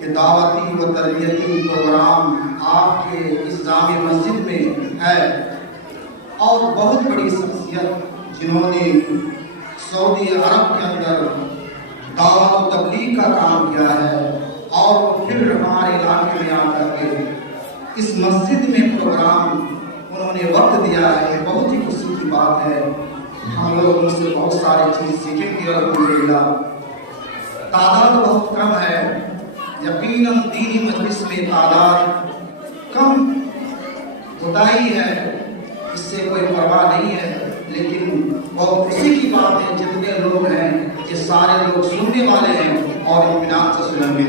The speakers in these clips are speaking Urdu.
کہ دعوتی و تربیتی پروگرام آپ کے اس جامع مسجد میں ہے، اور بہت بڑی شخصیت جنہوں نے سعودی عرب کے اندر دعوت و تبلیغ کا کام کیا ہے، اور پھر ہمارے علاقے میں آ کر کے اس مسجد میں پروگرام انہوں نے وقت دیا ہے، بہت ہی خوشی کی بات ہے۔ ہم لوگ ان سے بہت ساری چیز سیکھیں گے الحمدللہ۔ تعداد بہت کم ہے، یقیناً دینی مجلس میں تعداد کم ہوتا ہی ہے، اس سے کوئی پرواہ نہیں ہے، لیکن بہت خوشی کی بات ہے جتنے لوگ ہیں یہ سارے لوگ سننے والے ہیں اور اطمینان سے سنیں گے۔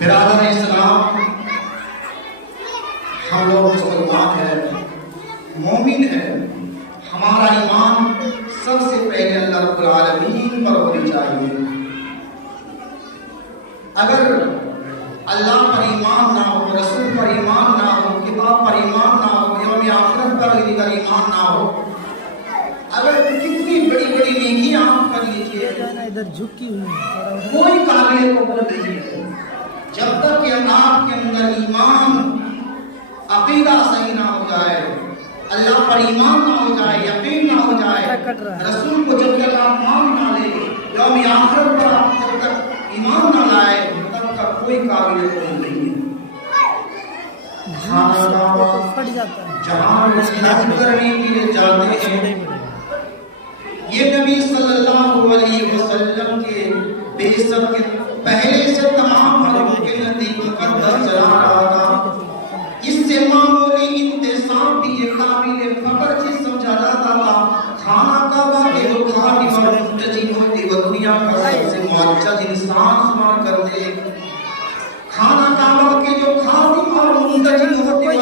برادر اسلام، ہم لوگ مسلمان ہیں، مومن ہیں، ہمارا ایمان سب سے پہلے اللہ رب العالمین پر ہونی چاہیے۔ اگر اللہ پر ایمان نہ ہو، رسول پر ایمان نہ ہو، کتاب پر ایمان نہ ہو، یوم آخرت پر اگر ایمان نہ ہو، اگر کتنی بڑی بڑی نیکیاں آپ کر لیجیے، کوئی قابل قبول نہیں ہے جب تک کہ آپ کے اندر ایمان عقیدہ صحیح نہ ہو جائے، اللہ پر ایمان نہ ہو جائے، یقین نہ ہو جائے، رسول کو جب تک آپ مان نہ لے، یوم آخرت پر آپ جب تک ایمان نہ لائے، تب تک کوئی قابل قبول نہیں ہے۔ جہاں حج کرنے کے لیے جاتے ہیں، یہ نبی صلی اللہ علیہ وسلم کے بعثت کے پہلے سے تمام حرموں کے نزدیک مقدس چلا رہا تھا۔ اس سے معمولی انتصاب بھی یہ قابل فخر چیز سمجھا جاتا تھا۔ کھانا کعبہ کے لوگ خادم اور منتجم ہوتے و دنیا کا سب سے معزز انسان شمار کرتے۔ کھانا کعبہ کے جو خادم اور منتجم ہوتے